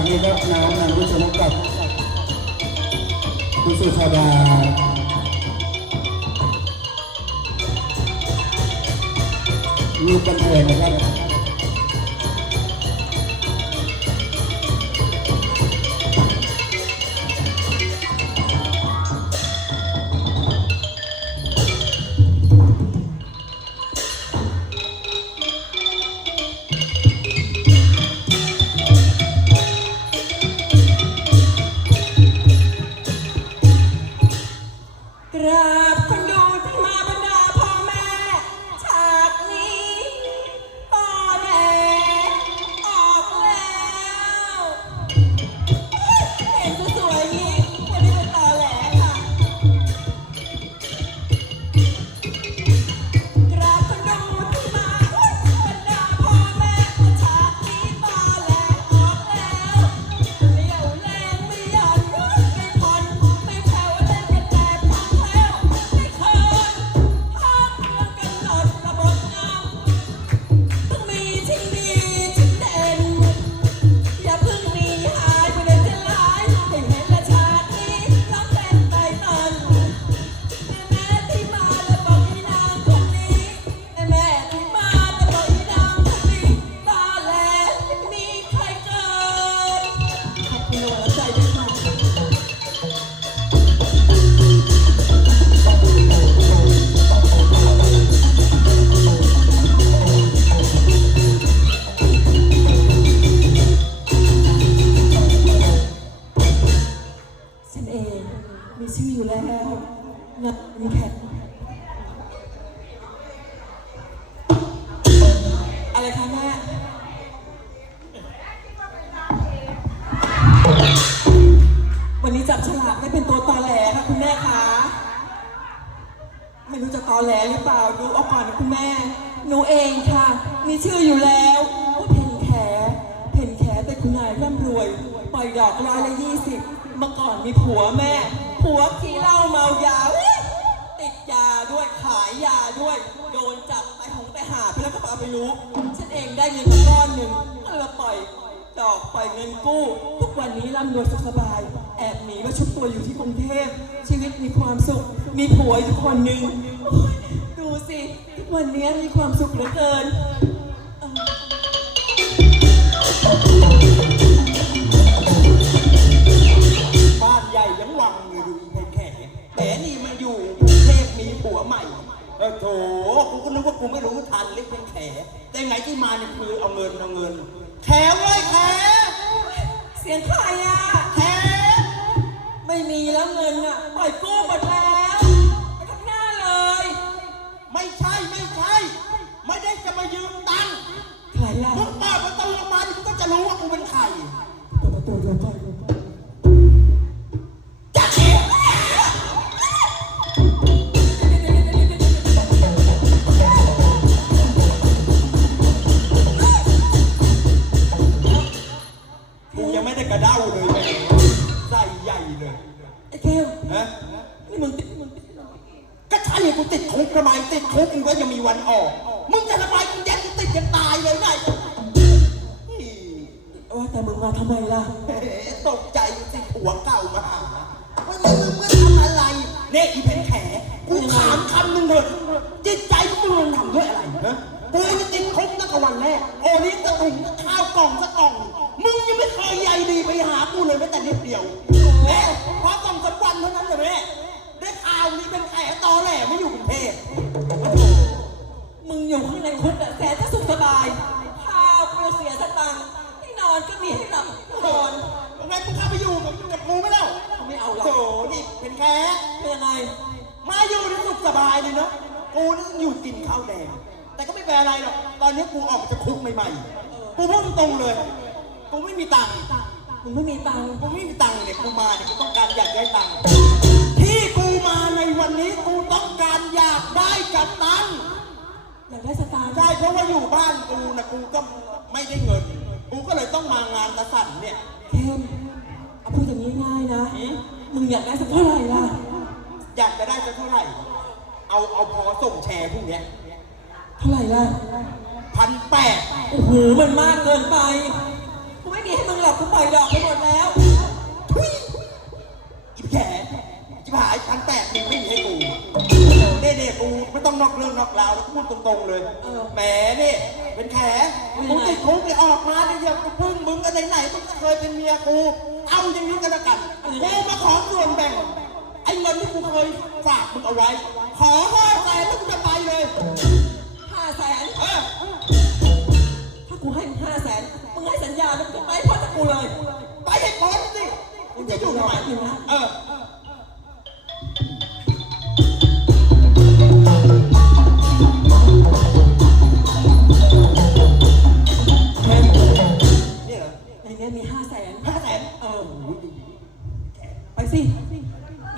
ากนี้ครับน้ำนำผู้ชมกับคุณสุชาดาลูกบันเทิงนะครับ มีชื่ออยู่แล้วนับมีแค่อะไรคะแม่วันนี้จับฉลากไม่เป็นตัวตอแหลค่ะคุณแม่คะไม่รู้จะตอแหลหรือเปล่าดูเอาก่อนนะคุณแม่ หนูเองค่ะ มีชื่ออยู่แล้วว่าเพนแขเพนแขแต่คุณนายร่ำรวย อยดอกร้อยละยี่สิบเมื่อก่อนมีผัวแม่ ผัวขี้เหล้าเมายาอุ๊ยติดยาด้วยขายยาด้วย โดนจับไปหงไปหาไปแล้วก็เอาไปรู้ ฉันเองได้เงินมาก้อนหนึ่งก็เลยมาปล่อยดอกปล่อยเงินกู้ ทุกวันนี้ร่ำรวยสุขสบาย แอบหนีมาชุบตัวอยู่ที่กรุงเทพ ชีวิตมีความสุข มีผัวอยู่คนหนึ่งโอ๊ยดูสิทุกวันนี้มีความสุขเหลือเกินบ้ มาเนี่ยคือเอาเงินเอาเงินแขเว้ยแขเสียงใครอะแขไม่มีแล้วเงินอะปล่อยกู้หมดแล้วไปข้างหน้าเลย ไม่ใช่ไม่ใช่ ไม่ได้จะมายืมตังค์ใครล่ะ มึงเปิดประตูออกมาดิมึงก็จะรู้ว่ากูเป็นใคร เปิดประตูเดี๋ยวก่อน ทำไมติดคุกมึงก็ยังมีวันออก มึงจะทำไมมึงยันกูติดยังตายเลยไงนี่ว่าแต่มึงมาทำไมล่ะเฮ้ตกใจสิผัวเก่ามาหาว่ามึงมึงมึงทำอะไรเนี่ยอีเพนแขกูถามคำหนึ่งเถอะจิตใจพวกมึงทำด้วยอะไรฮะกูจะติดคุกตั้งแต่วันแรกโอนี้ตะถุงข้าวกล่องสักกล่อง มึงยังไม่เคยใยดีไปหากูเลยแม้แต่นิดเดียวแม่พอกล่องสักวันเท่านั้นเลยแม่ได้ข่าวนี้เป็นแขตอแหลไม่อยู่กรุงเทพมึงอยู่ข้างในคุกอะแสนจะสุขสบายข้าวก็เสียสตังค์ที่นอนก็มีให้หลับนอนยังไงมึงเข้าไปอยู่กับกับกูไม่เล่าไม่เอาหรอกโถนี่เป็นแค่เป็นยังไงมาอยู่นี่สุขสบายเลยเนาะกูนี่อยู่กินข้าวแดง แต่ก็ไม่เป็นอะไรหรอกตอนนี้กูออกจากคุกใหม่ๆกูพูดตรงๆเลย กูไม่มีตังค์ มึงไม่มีตังค์ กูไม่มีตังค์เนี่ยกูมาเนี่ยกูต้องการอยากได้ตังค์ที่กู มาในวันนี้กูต้องการอยากได้กับตังค์อยากได้สตางค์ใช่เพราะว่าอยู่บ้านกูนะกูก็ไม่ได้เงิน กูก็เลยต้องมางานตะสั่นเนี่ย เข้มเอาพูดอย่างนี้ง่ายนะ มึงอยากได้สักเท่าไหร่ล่ะ อยากจะได้สักเท่าไหร่ เอาเอาพอส่งแชร์พวกเนี้ยเท่าไหร่ล่ะ พันแปดโอ้โหมันมากเกินไป กูไม่มีให้มึงหรอกกูปล่อยดอกไปหมดแล้ว จิบหายพันแตกมึงไม่มีให้กูเน่เน่ๆกูไม่ต้องนอกเรื่องนอกราวแล้วกูพูดตรงๆเลยเออแหมนี่เป็นแขมึงติดคุกเนี่ยออกมาเดี๋ยวกูพึ่งมึงกันไหนๆมึงก็เคยเป็นเมียกู เอาอย่างนี้กันละกันกูมาขอส่วนแบ่งไอ้เงินที่กูเคยฝากมึงเอาไว้ ขอห้าแสนแล้วกูจะไปเลยห้าแสนเออถ้ากูให้มึงห้าแสนมึงให้สัญญาแล้วมึงจะไปพ้นจากกูเลย ไปให้พ้นสิมึงจะอยู่ทำไมเออ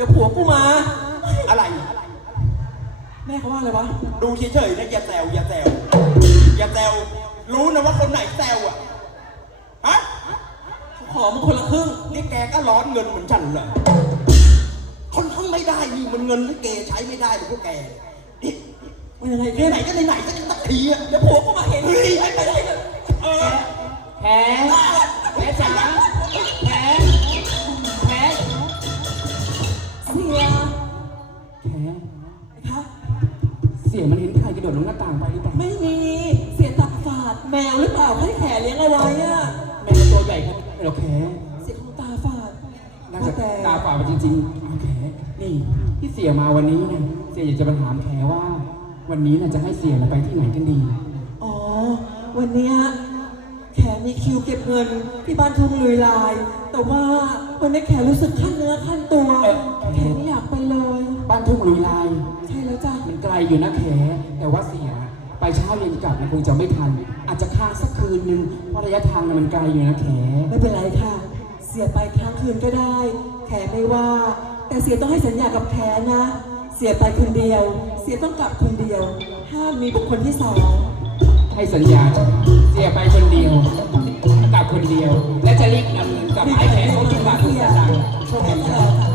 ดี๋ยวผัวกูมา อะไร แม่เขาว่าอะไรวะ ดูเฉยๆนะอย่าแซวอย่าแซวอย่าแซวรู้นะว่าคนไหนแซวอะฮะขอมึงคนละครึ่งนี่แกก็ร้อนเงินเหมือนฉันเหรอคนทั้งไม่ได้นี่มันเงินที่แกใช้ไม่ได้หรือพวกแกนี่มันยังไงที่เนี่ยไหนก็ไหนๆก็จะตักทีอะเดี๋ยวผัวกูมาเห็นเฮ้ยไอ้ไปได้เลยเออแผลแผลจ๋า ดดลงหน้าต่างไปหรือเปล่าไม่มี เสียตักฝาด แมวหรือเปล่าให้แขเลี้ยงเอาไว้อะแม่ตัวใหญ่ครับเราแผลเสียของตาฝาดน่าจะแต่ตาฝ่าไปจริงๆเอาแผลนี่ที่เสียมาวันนี้เนี่ยเสียอยากจะมาถามแผลว่า วันนี้น่ะจะให้เสียเราไปที่ไหนกันดี อ๋อ วันเนี้ยแขมีคิวเก็บเงินที่บ้านทุ่งลุยลาย แต่ว่าวันนี้แขรู้สึกขั้นเนื้อขั้นตัว เออแขไม่อยากไปเลย บ้านทุ่งลุยลาย ใช่แล้วจ้ะมันไกลอยู่นะแขแต่ว่าเสีย ไปเช้าเย็นกลับมันคงจะไม่ทัน อาจจะค้างสักคืนนึงเพราะระยะทางน่ะมันไกลอยู่นะแขไม่เป็นไรค่ะ เสียไปค้างคืนก็ได้ แขไม่ว่า แต่เสียต้องให้สัญญากับแขนะ เสียไปคนเดียว เสียต้องกลับคนเดียว ห้ามมีบุคคลที่สองให้สัญญา เสียไปคนเดียวกลับคนเดียว และจะรีบนำเงินกลับมาให้แขนเขาทุกบาททุกสตางค์โชคดีแขครับค่ะ